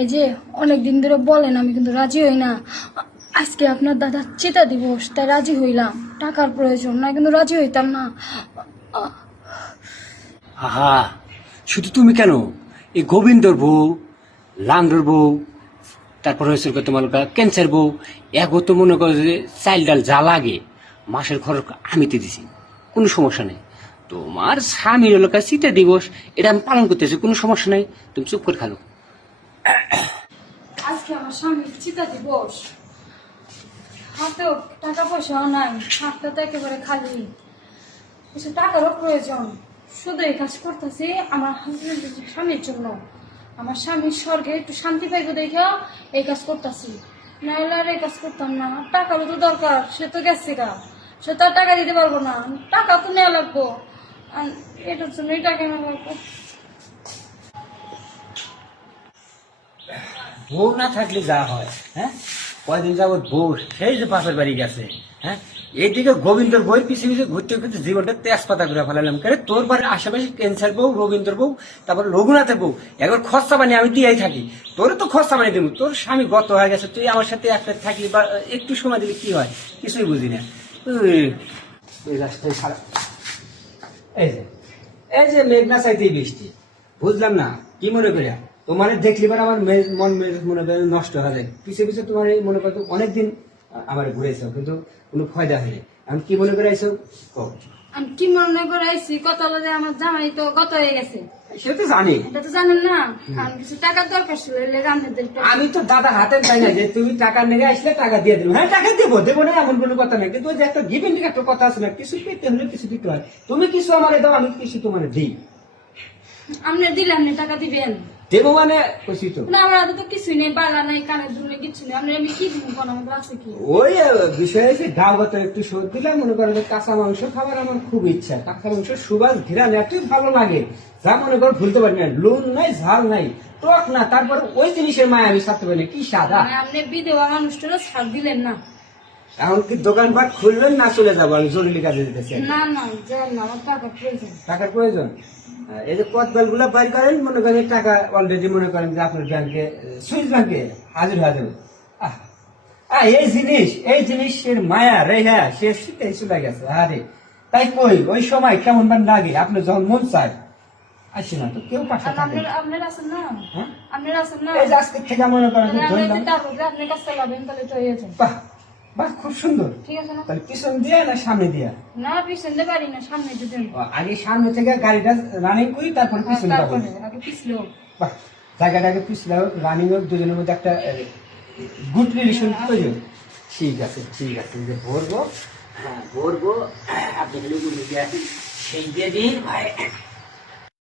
এই যে অনেকদিন ধরে বলেন, আমি কিন্তু রাজি হই না। আজকে আপনার দাদা চিতা দিবস, তাই রাজি হইলাম। টাকার প্রয়োজন, না কিন্তু রাজি হইতাম না। আহা, শুধু তুমি কেন, এই গোবিন্দর বউ, লাংডর বউ, তারপর হয়েছে তোমার ক্যান্সার বউ, এগো তো মনে করো যে চাইল ডাল যা লাগে মাসের খরচ আমি তো দিছি, কোনো সমস্যা নেই। তোমার স্বামীর এলাকায় চিতা দিবস, এটা আমি পালন করতেছি, কোনো সমস্যা নেই, তুমি চুপ করে খালো। আজকে আমার স্বামীর চিতা দিবস, হাতেও টাকা পয়সাও নাই, হাতটা তো একেবারে খালি। কিছু টাকারও প্রয়োজন। শুধু এই কাজ করতেছি আমার হাজবেন্ডের স্বামীর জন্য। আমার স্বামীর স্বর্গে একটু শান্তি পাইবো দেখা এই কাজ করতেছি, নাহলে আর এই কাজ করতাম না। টাকারও তো দরকার, সে তো গেছে গা, সে তো আর টাকা দিতে পারবো না, টাকা তো নেওয়া লাগবো। আর এটার জন্যই টাকা নেওয়া লাগবো। বউ না থাকলে যা হয়, হ্যাঁ, কয়দিন যাবৎ বউ সেই যে বাপের বাড়ি গেছে, হ্যাঁ, এইদিকে গোবিন্দর বই পিছিয়ে পিছিয়ে ঘুরতে ঘুরতে জীবনটা তেজপাতা করে ফেলালাম। কেন তোর বাড়ির আশেপাশে ক্যান্সার বউ, রবীন্দ্র বউ, তারপর রঘুনাথের বউ, একবার খরচা বানিয়ে আমি দিয়েই থাকি। তোর তো খরচা বানিয়ে দেবো, তোর স্বামী গত হয়ে গেছে, তুই আমার সাথে একটা থাকলি বা একটু সময় দিলে কি হয়, কিছুই বুঝি না। এই রাস্তায় খারাপ, এই যে এই যে মেঘনা চাইতেই বৃষ্টি, বুঝলাম না কি মনে করিয়া তোমার দেখলি বার আমার মন মনে করে নষ্ট হয়ে যায়। পিছিয়ে পিছিয়ে তোমার মনে করতো অনেকদিন আমার ঘুরেছ, কিন্তু কোনো ফায়দা হয়নি। আমি কি মনে করে আইসো? আমি কি মনে করে আইসি, কত হলে আমার জামাই তো গত হয়ে গেছে, সে তো জানি। এটা তো জানেন না। আমি কিছু টাকার দরকার ছিল, আমি তো দাদা হাতে চাই না যে তুমি টাকা নিয়ে আসলে টাকা দিয়ে দেবো। হ্যাঁ, টাকা দেবো দেবো না এমন কোনো কথা নেই, কিন্তু ওই যে একটা গিভিং একটা কথা আছে না, কিছু পেতে হলে কিছু দিতে হয়। তুমি কিছু আমার দাও, আমি কিছু তোমার দিই। আপনি দিলে আপনি টাকা দিবেন? দেবো মানে খুশি তো না, আমার হাতে তো কিছুই নেই, বালা নাই, কানের দুল নেই, কিছু নেই। আপনি আমি কি দিব, কোন আমাদের আছে কি? ওই বিষয় আছে, গাও গত একটু শোধ দিলাম। মনে করেন যে কাঁচা মাংস খাবার আমার খুব ইচ্ছা, কাঁচা মাংস সুবাস ঘিরান এত ভালো লাগে, যা মনে করো ভুলতে পারি না। লুন নাই, ঝাল নাই, টক না, তারপর ওই জিনিসের মায় আমি সাথে পারি না, কি সাদা। আপনি বিধবা মানুষটারও ছাড় দিলেন না। এখন কি দোকানপাট খুলবেন না চলে যাবো? আমি জরুরি কাজে যেতেছি। না না, যান না, আমার টাকার প্রয়োজন। টাকার প্রয়োজন? এই যে কতবেল গুলা বাইর করেন, মনে করেন টাকা অলরেডি মনে করেন যে আপনার ব্যাংকে, সুইস ব্যাংকে হাজির হয়ে যাবে। এই জিনিসের মায়া রে, হ্যাঁ, সে শীতেই চলে গেছে। আরে তাই কই, ওই সময় কেমন মান লাগে, আপনার যখন মন চায় আসি না তো কেউ পাশে থাকে না। আপনার আছেন না? হ্যাঁ, আপনার আছেন না? এই যে আজকে থেকে মনে করেন যে ধরলাম। আপনি কাজ চালাবেন, তাহলে তো হয়ে যায়। বাহ বাহ, খুব সুন্দর। ঠিক আছে না? তাহলে পিছন দিয়ে না সামনে দিয়া? না, পিছনে পারি না, সামনে দিতেন। আগে সামনে থেকে গাড়িটা রানিং করি, তারপর পিছনে যাবো। আগে পিছলো। বাহ, জায়গাটাকে পিছলে রানিং হোক, দুজনের মধ্যে একটা গুড রিলেশন তৈরি হোক। ঠিক আছে ঠিক আছে, যে ভরবো, হ্যাঁ ভরবো, আপনি খালি সেই দিয়ে দিন ভাই।